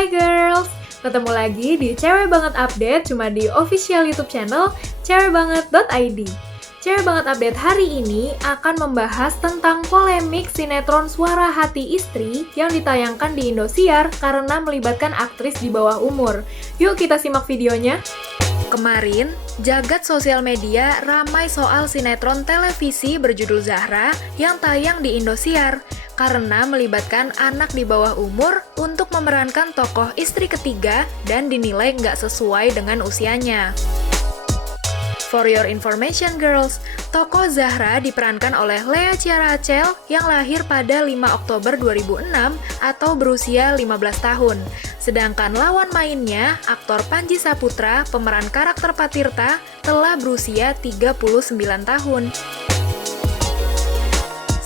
Hai girls, ketemu lagi di Cewek Banget Update cuma di official YouTube channel cewekbanget.id. Cewek Banget Update hari ini akan membahas tentang polemik sinetron Suara Hati Istri yang ditayangkan di Indosiar karena melibatkan aktris di bawah umur. Yuk kita simak videonya. Kemarin, jagat sosial media ramai soal sinetron televisi berjudul Zahra yang tayang di Indosiar karena melibatkan anak di bawah umur untuk memerankan tokoh istri ketiga dan dinilai nggak sesuai dengan usianya. For your information girls, tokoh Zahra diperankan oleh Lea Ciara Achel yang lahir pada 5 Oktober 2006 atau berusia 15 tahun. Sedangkan lawan mainnya, aktor Panji Saputra, pemeran karakter Patirta, telah berusia 39 tahun.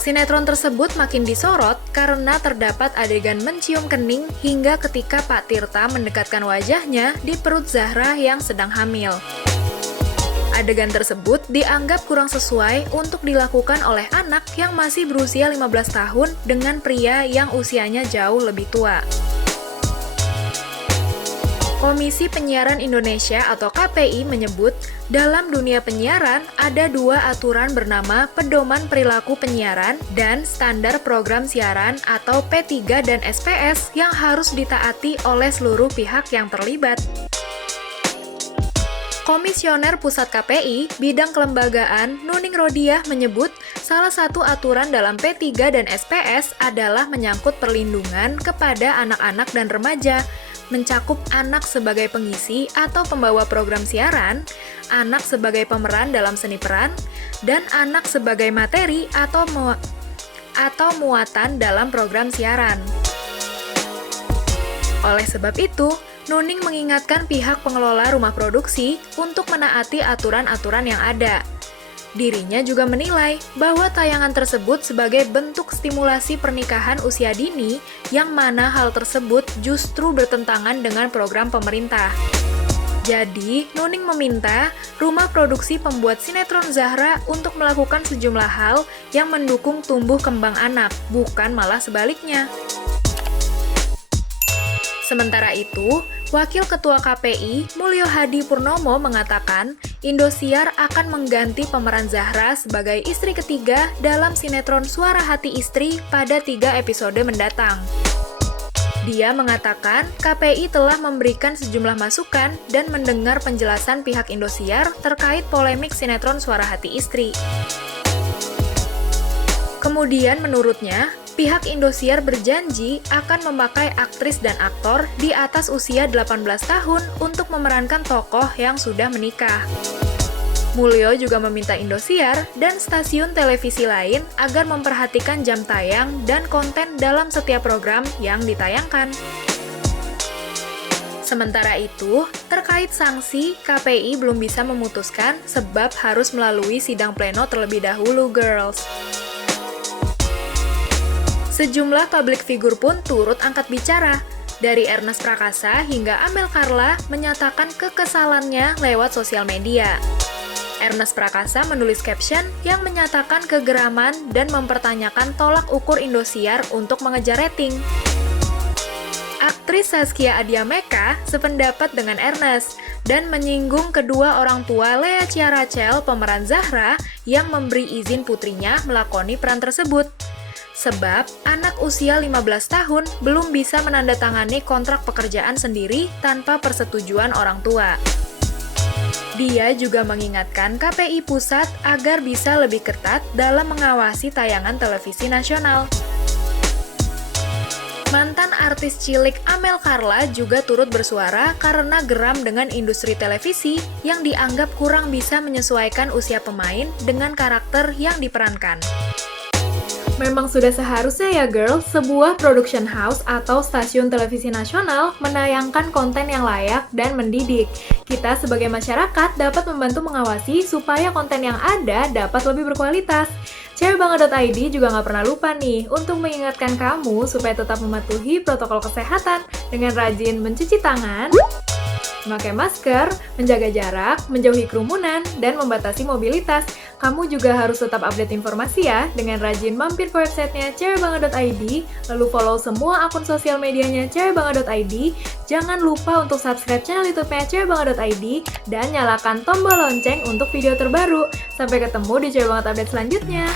Sinetron tersebut makin disorot karena terdapat adegan mencium kening hingga ketika Pak Tirta mendekatkan wajahnya di perut Zahra yang sedang hamil. Adegan tersebut dianggap kurang sesuai untuk dilakukan oleh anak yang masih berusia 15 tahun dengan pria yang usianya jauh lebih tua. Komisi Penyiaran Indonesia atau KPI menyebut, dalam dunia penyiaran ada dua aturan bernama Pedoman Perilaku Penyiaran dan Standar Program Siaran atau P3 dan SPS yang harus ditaati oleh seluruh pihak yang terlibat. Komisioner Pusat KPI, Bidang Kelembagaan, Nuning Rodiah menyebut, salah satu aturan dalam P3 dan SPS adalah menyangkut perlindungan kepada anak-anak dan remaja, mencakup anak sebagai pengisi atau pembawa program siaran, anak sebagai pemeran dalam seni peran, dan anak sebagai materi atau muatan dalam program siaran. Oleh sebab itu, Nuning mengingatkan pihak pengelola rumah produksi untuk menaati aturan-aturan yang ada. Dirinya juga menilai bahwa tayangan tersebut sebagai bentuk stimulasi pernikahan usia dini yang mana hal tersebut justru bertentangan dengan program pemerintah. Jadi, Nuning meminta rumah produksi pembuat sinetron Zahra untuk melakukan sejumlah hal yang mendukung tumbuh kembang anak, bukan malah sebaliknya. Sementara itu, Wakil Ketua KPI, Mulyo Hadi Purnomo mengatakan, Indosiar akan mengganti pemeran Zahra sebagai istri ketiga dalam sinetron Suara Hati Istri pada 3 episode mendatang. Dia mengatakan, KPI telah memberikan sejumlah masukan dan mendengar penjelasan pihak Indosiar terkait polemik sinetron Suara Hati Istri. Kemudian menurutnya, pihak Indosiar berjanji akan memakai aktris dan aktor di atas usia 18 tahun untuk memerankan tokoh yang sudah menikah. Mulyo juga meminta Indosiar dan stasiun televisi lain agar memperhatikan jam tayang dan konten dalam setiap program yang ditayangkan. Sementara itu, terkait sanksi, KPI belum bisa memutuskan sebab harus melalui sidang pleno terlebih dahulu, girls. Sejumlah publik figur pun turut angkat bicara. Dari Ernest Prakasa hingga Amel Carla menyatakan kekesalannya lewat sosial media. Ernest Prakasa menulis caption yang menyatakan kegeraman dan mempertanyakan tolak ukur Indosiar untuk mengejar rating. Aktris Zaskia Adiameka sependapat dengan Ernest dan menyinggung kedua orang tua Lea Ciara Achel, pemeran Zahra, yang memberi izin putrinya melakoni peran tersebut. Sebab anak usia 15 tahun belum bisa menandatangani kontrak pekerjaan sendiri tanpa persetujuan orang tua. Dia juga mengingatkan KPI pusat agar bisa lebih ketat dalam mengawasi tayangan televisi nasional. Mantan artis cilik Amel Carla juga turut bersuara karena geram dengan industri televisi yang dianggap kurang bisa menyesuaikan usia pemain dengan karakter yang diperankan. Memang sudah seharusnya ya girls, sebuah production house atau stasiun televisi nasional menayangkan konten yang layak dan mendidik. Kita sebagai masyarakat dapat membantu mengawasi supaya konten yang ada dapat lebih berkualitas. Cewekbanget.id juga nggak pernah lupa nih untuk mengingatkan kamu supaya tetap mematuhi protokol kesehatan dengan rajin mencuci tangan, memakai masker, menjaga jarak, menjauhi kerumunan, dan membatasi mobilitas. Kamu juga harus tetap update informasi ya, dengan rajin mampir ke websitenya cewekbanget.id, lalu follow semua akun sosial medianya cewekbanget.id, jangan lupa untuk subscribe channel YouTube-nya cewekbanget.id, dan nyalakan tombol lonceng untuk video terbaru. Sampai ketemu di Cewek Banget Update selanjutnya.